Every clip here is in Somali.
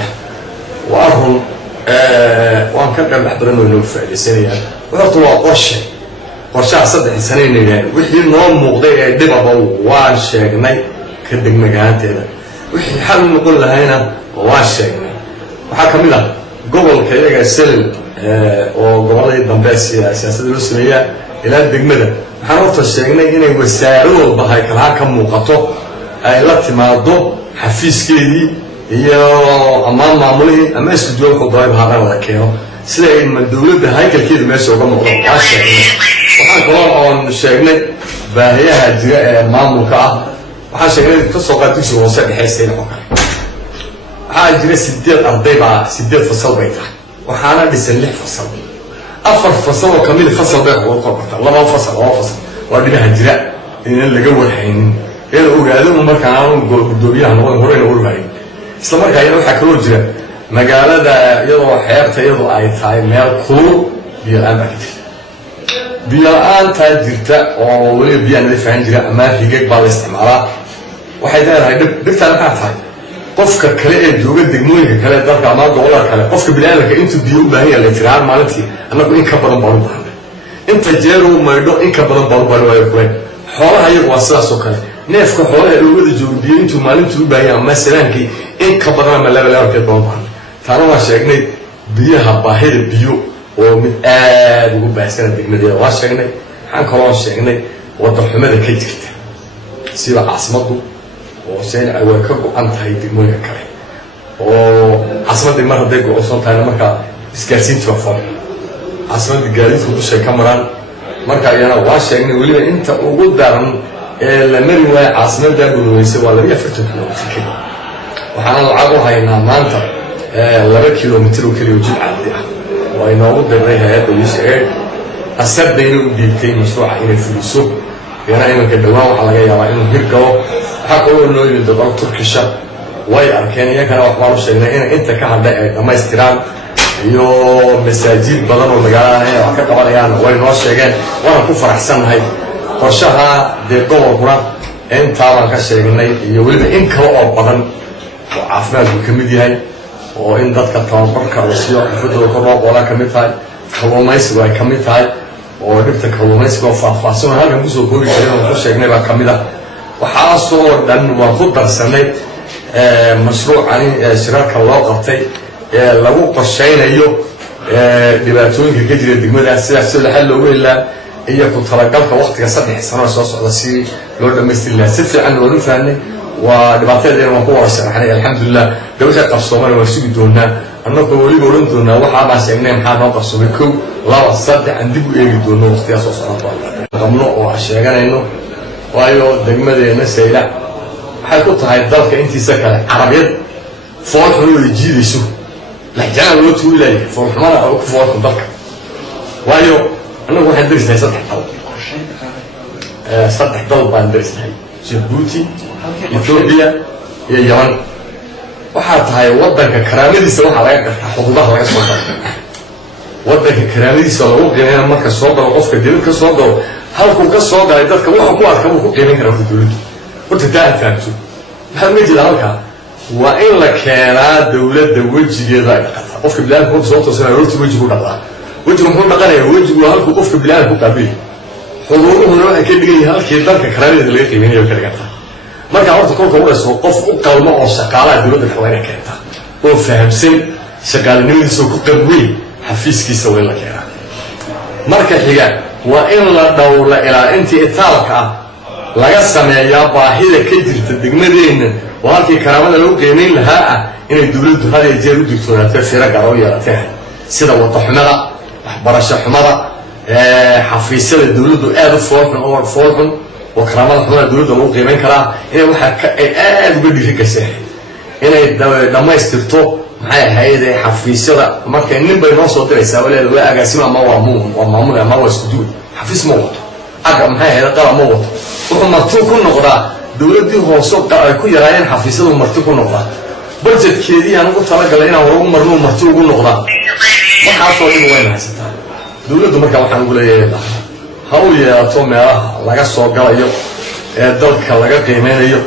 buuxda وأرهم وأنا كان بحضرنا إنه في السنة وقتوا قرشة صدق سنين يعني وحي نوم مغضي دبابة واش شاقني كدق مقاهات هذا وحي حال نقول لها هنا واش شاقني وحاكم لها قبل كيجا السلم وقبل الدنباسية سياسة الوسمية إلى الدقمدة حنوفت الشاقني هنا وساروا بهاي كلها موقته أي لاتي مادو حفيز كيدي هي أمام معموله أما استوديو خضراء بهذا الكيو سلعي من الدولة هاي كل ما يسوق الموضوع عشان وحنا كلام عن شغلة بهي هجرة معمولة وحنا شغلة كسوق تيجي وصل بحسين عقار هجرة سديت أربعة سديت فصل بيتها وحنا بسنلح فصل أفر فصل وكمل فصل بيت وقبض الله ما فصل وأدينا هجرة إن اللي جوا الحين إيه الأولاد ما كانوا قدوبيا هنقول هورين إسلام مركا يروح حكروا جرا مقالة ده يضو حياته يضو أي تاي ميل كل بيلان بيلان تاي جرتا وولي بيان دفعين جرا أما في جيك بالاستعمارات وحيدان هاي دكتا لقاعتها قفك كلاء جوجد دقموني كلاء دارك عمال دولار كلاء قفك بلانك انتو بيو باهية الاترعال مالتي أنا أقول إنك بدن بارو بحنا انت جارو مايدو إنك بدن بارو بارو ويقوين حوالها يقوى السلاسو كلاء neefka xoolaha ee wada joogbiyo intuu maalintii u baahan ama salaankii in ka badan ma la arkay doontaan taana waa sheegnay biyaha baahida biyo oo mid aad ugu baahsan degmada waa sheegnay waxaan kaloo sheegnay wada xumada ka jirta sida caasimadu oo seen ay way ka go'an tahay degmooyinka kale oo caasimada mar haday go'oon tahay marka isgaarsiinta waa fadhi caasimada gaadiidku dusha ka maraan marka ayana waa sheegnay waliba inta ugu daran لمن وعي عاصمة دابون ويسوى لم يفتح كيلو وحنا العقو هاينا مانتا 2 كيلومتر وكيلو جمعة عندها وإنه دريها هذا ويسعر أسد دينو بيبتين مشروع إنه فلوسه يعني إنه كدواه وحلقة يلا إنه هيركو حقوا إنه يدبر تركيشة واي أركانية كانوا أخباروا الشيء إنه أنت كهذا أما استيران يو مساجد بدن والمجال هي وكذا ولا يعني واي نوع شيئين وأنا كفر أحسن هاي qorshaha de gobolkuna intaaba ka sheegnay iyo waliba in kala oo badan oo caafimaadku kamid yahay oo in dadka tababarka la siiyo xirfadooda kor loo qaadaa kamid tahay kalluumaysigu ay kamid tahay oo dhibta kalluumaysiga oo faahfaahsan halkan kusoo koobi jiray oo ku sheegnay baa kamid ah waxaasoo dhan waa ku darsanay mashruucani shirarka loo qabtay lagu qorsheynayo dhibaatooyinka ka jira degmadaas sidaas la xal loogu helaa iyo ku talagalka waqtiga 3 sano soo socda si loo dhameystir lahaa si fiican oo u faanay waa dhibaatada aan ku warsharaxnay alxamdulillah dawladda qabsoomana waa sugi doonaa annagoo waliba oran doonaa waxa ma sheegnay maxaa noo qabsoomay 1 2 3 aan dib u eegi doono waqtiga soo socda qamno oo sheeganayno waayo degmadeena sayla waxay ku tahay dalka intiisa kale carabiyad foolxu oo jiidayso la jaan loo tuulay foolxumana oo ku foolxu dalka waayo أنا واحد درسنا سطح ضل بان درسنا جيبوتي إثيوبيا اليمن وحاط هاي وضعك كرامدي سوى على حدودها على الصوت وضعك كرامدي سوى وقنا ما كصوت وقف كدير كصوت هل كوك الصوت على ذاتك وحكوا كم هو كمين كانوا في الدولة قلت تعرف تعرفوا هل نجي لهالك وإن لك دولة وجه ذاك قف بلاد هو صوت سنة روتي وجهه الله وجههم هم قلنا وجهوا هالكو قف بلاد هو قبيل حضوره هنا أكيد بيجي هالكي دارك كرامي اللي يقيمين يوكل كذا ما كعرض كل كورة سو قف أقل ما أشكاله دولة الحواري كذا هو فهم سن شكال نيل سو كقبوي حفيز كي سوي لك يا مركز حاجة وإن لا دولة إلى أنت إثارك لا يسمع يا باهية كتير تدقمدين وهالكي كرامنا لو قيمين لها إن الدولة هذه يجرو دكتورات في رجعوا تاه سيدا وطحمرة برشة حمرة حفيسة الدولة آد فورفن وكرامات حمرة الدولة مو قيمين كلا إنه واحد آد بدي في كساح إنه لما يستفتو معايا هاي حفيسة ما كان نبي نوصل درس ولا أجاسيم ما هو مامون ما هو سدود حفيس موت أجا معايا هذا قرا موت ومرتو كل نقطة دولة دي هو صوت كل يراين حفيسة ومرتو كل نقطة بجد كذي أنا قلت لك لينا وروم مرنو مرتو كل نقطة ما حصل لي وين هسه دولة مركا waxaan ugu leeyahay hawl yeeto meelaha laga soo galayo ee dalka laga qiimeynayo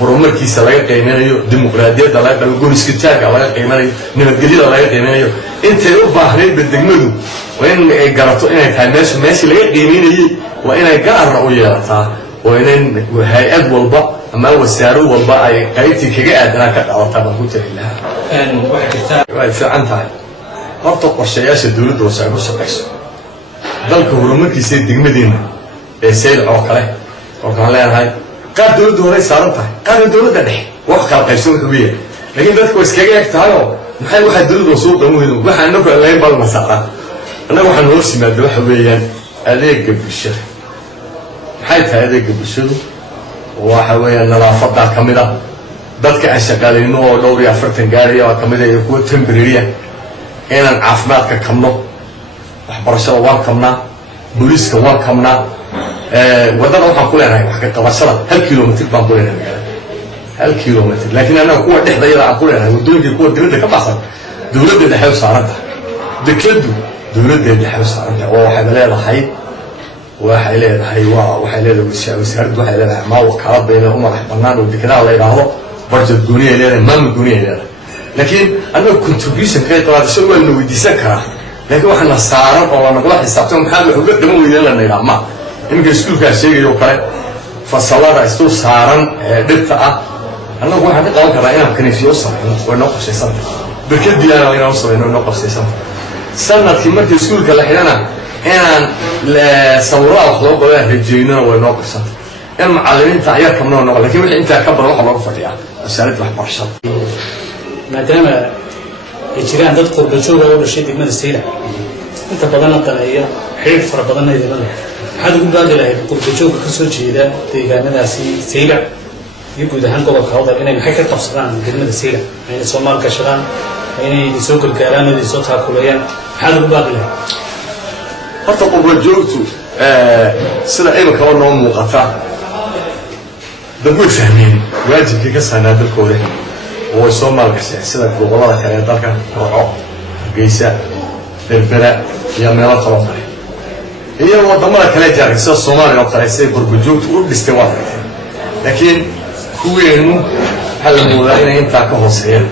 horumarkiisa laga qiimeeyo dimuqraadiyadda laga qabo gooniskitaanka laga qiimeeyo nabadgelyada laga qiimeeyo intay u baahnayd degmadu waa in ay garato inay tahay meeshii laga qiimeynayay waa inay gaarna u yeelataa waa inay hay-ad walba ama wasaaro walba ay qaybtii kaga aadanaa ka qaadataa baan ku tiri lahaa way fiican tahay horta qorshayaasha dowladda hoose ay ku shaqayso dalka horumarkiisa degmadiina ee saylac oo kale waxaan leenahay qaar dowladda hore saaran tahay qaar dowladda dhexe wax kala qaybsan wuxuu yahay laakiin dadku iskaga eg tahay oo maxay waxa dowladda soo qamuudo waxa anagu leen bal masaara anagu waxaan noo simaado waxa weeyaan adeegga bulshada maxay tahay adeegga bulshadu waxa weeyaan nadaafadda kamid ah dadka aan shaqaaleyno oo dhowr iyo 40 gaari oo kamid ah kuwa temporary inaan caafimaadka kamno waxbarashada waan kamnaa booliiska waan kamnaa wadada waxaan ku leenahay wax ka qabashada 1 kilomitir baan ku leenahay 1 kilomitir laakiin anaga kuwa dhexdayada aan ku leenahay wadooyinka kuwa dibadda ka baxsan dowladda dhexe u saaran tahay dekadu dowladda dhexe u saaran tahay oo waxay leedahay wasaaraddu waxay leedahay ma wakaalad bayna u madax bannaan oo dekadaha la yidhaahdo budget gooni ay leedahay maamul gooni ay leedahay laakiin anaga contribution kay qaadasho waa la weydiisan karaa laakiin waxaana saaran oo nagula xisaabtan maxaa wax uga dhiman weeyeen la yidhaahdo ma iminka iskuulka sheegayo kale fasalada isku saaran dhibta ah anagu waxaan ka qaban karaa inaan kaniifiyo sameeyno oo noo qorshaysan barkadiyaana inaan sameeyno noo qorshaysan sanadkii markii iskuulka la xidhana inaan la sawirada wax loo qoray rajayno way noo qorsan in macallimiinta ayaa kamnoo noqon laakiin wixii inta ka badan waxa looga fadhiyaa wasaaradda waxbarashada maadaama ay jiraan dad qurba joog oo dhashay degmada Saylac inta badan qalayya xiriir fara badan ay leedahay waxaad ugu baaqi lahayd qurba joogka ka soo jeeda deegaanadaasi Saylac iyo guud ahaan gobolka Awdal inay maxay ka qabsadaan degmada Saylac ay Soomaal ka shaqaan inay soo galgaaraan oo soo taakulayaan waxaad ugu baaqi lahayd horta qurba joogtu sida ay ka noo muuqata dadku fahmeen waajibkii ka saarnaa dalkooda oo Soomaal ka sida gobolada kale dalka Rooco Geesa Berbera iyo meelo kale iyo wadamada kale jaaray sida Soomaaliya oo kale si qurba joogtu u dhistay waa laakiin kuweenu hal moodaa inay inta ka hooseeyaan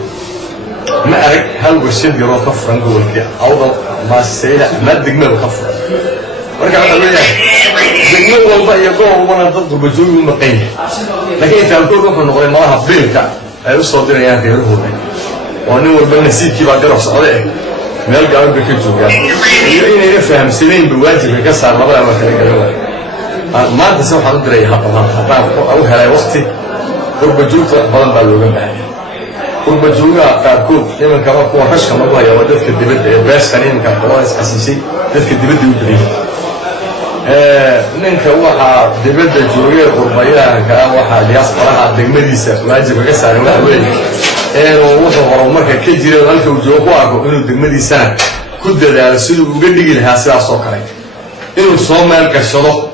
ma arag hal warshad yaro ka furan gobolka Awdal ma Saylac ma degmada ka furan marka waxa weeyaan degmada walba iyo gobolka dad qurba joog u maqan laakiin inta alkool wuxuu noqday malaha biilka ay u soo dirayaan reerahooda oo nin walba nasiibkii baa garab socday meel gaar ah ka jooga iyo inay fahamsaneen waajibka ka saar labada wax kala galaan maanta soo xal diray haddaan u helay waqti qurba joogta badan baa looga baahan qurba joogta qaarkood imanka kuwa rashka ma haya waa dadka dibadda ee beeskan imanka qoladas xasiisay dadka dibadda u diriyay ninka waxa dibadda joogay qurbayaanka waxa diaspora degmadiisa waajib ka saaray waxa weeye wuxuu horumarka ka jira halka uu joogo arko inuu degmadiisa ku dadaalo sidoo uga dhigi lahaa sidaas oo kale inuu soo meel gashado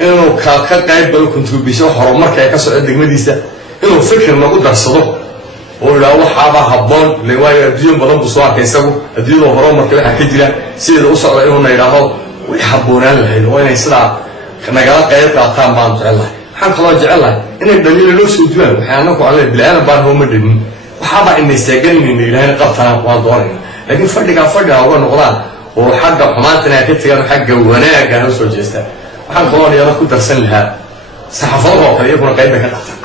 inuu ka qayb galo contribution horumarka ka soo degmadiisa inuu fikir lagu darsado oo la waxa habboon leeyahay adduun badan buu soo arkay isagu adduun horumarka waxa ka jira sida uu socdo inuu yiraahdo way habboonaan lahayd oo inay sida nagala qayb qaataan baan jecelahay waxaan kaloo jecelahay inay dhaliil loo soo duwaan waxaana ku alle bilaana baan hoo madhin waxaba inay seeganeen ilaahay qabtaan waan doonay laakiin fadhiga uga noqdaan oo xagga xumaantana ka tagaan xagga wanaaga oo soo jeestaa waxaan kaloo yara ku darsan lahaa saxaafadda oo kale iyaguna qayb ka qaataan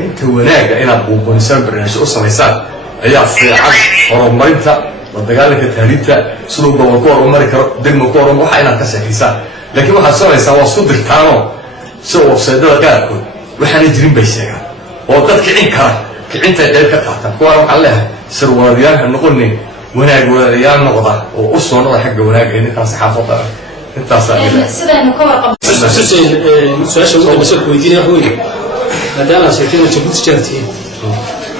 inta wanaaga inaad buuqoonsan barnaamij u samaysaan ayaa fiican horumarinta la dagaalanka tahriibta sidoo gobolka horumari karo degmo ku horumarin waxa inaad ka sheekaysaan laakiin waxaad samaysaan waa isku dirtaano soo website-da qaarkood waxaana jirin bay sheegaan oo dadka in kara kicinta qayb ka qaataan kuwa waxa leeyahay sirwadayaal noqonin wanaag wadayaal noqda oo u soo noqda xagga wanaaga in ka saxaafada intaas sidaynu ka warqabno su'aasha ugu dambaysa ku weydiinaya waxa weeye maadaama sheekada Djibouti jartay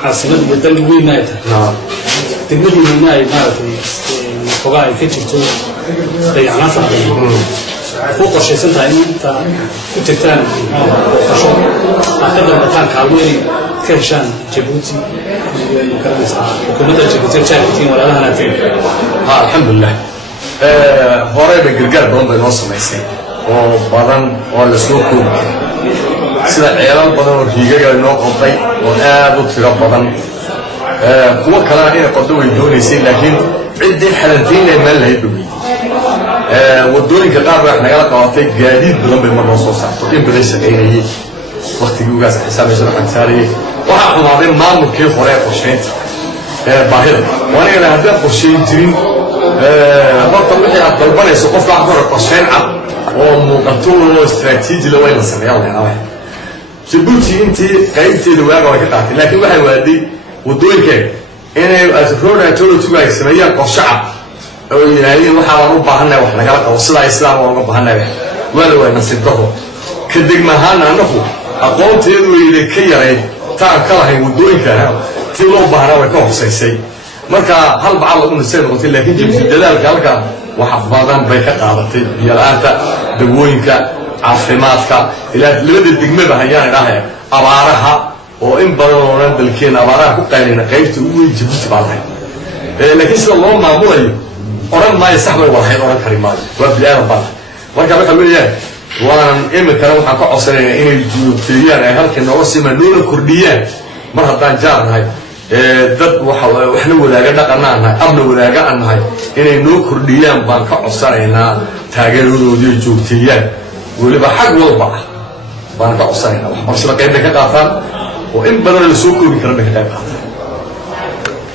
caasimada waddan weyn ay tahay degmadiina ay maaragtay qogaa ay ka jirto dayacnaan ku qorshaysan tahay inta ku tagtaan qorsho aqada mataan kaalmeey ka heshaan Djibouti iyo karamisa hukuumadda Djibouti jartay walaalahana tiin alxamdulillah hore gargaar badan bay noo samaysay oo badan oo la soo koobay sida ceelal badan oo riigaga noo qoday oo aad u tiro badan kuwa kalena inay qodo way doonaysay laakiin ciddii xalantiinay meel lahayd dhowey wadooyinka qaar wax nagala qabatay gaadiid badan bay mar noo soo saarto in badan shaqaynayay waqtigii ugaas xisaabaysa waxaan saarayay waxaa xumaaday maamulkii hore qorsheynta baahida waana haddii qorsheyn jirin horta wixii aad dalbanayso qofka wax hore qorsheyn cad oo muuqato oo istaraatiiji la wayna sameeyaa leeyahay Djibouti intii qaybteeda waaga way ka qaatay laakiin waxay waaday wadooyinkeeda inay road authority ay sameeyaan qorshe cad oo yiraahdeen waxa aan u baahanahay wax nagala qabo sida islaam oo uga baahanahay wala way nasiibado kadib maahana anagu aqoonteedu way ka yaray taa kala hay wadooyinka si loo baahnaa way ka hooseysay marka hal bacal lagu nisay noqotay laakiin Djibouti dadaalka halka waxa badan bay ka qaadatay biyalaanta dawooyinka caafimaadka ilaa labada degmada hayaan ilaahay abaaraha oo in badan oo dalkeena abaaraha ku qaylina qaybta ugu weyn Djibouti baa lahayd laakiin sida loo maamulayo oran ma sax way walahayd oran kari maayo waa bilaad baa marka waxa weeyaan waan imika waxaan ka codsanaynaa inay joogteeyaan ay halkan nooga simanoola kordhiyaan mar haddaan jaarnahay dad waxna wadaaga dhaqanaanahay amna wadaaga annahay inay noo kordhiyaan baan ka codsanaynaa taageeradoodii joogteeyaan weliba xag walba baan ka codsanaynaa waxbarashada qayb ka qaataan oo in badan la soo koobi kara ka qayb qaataan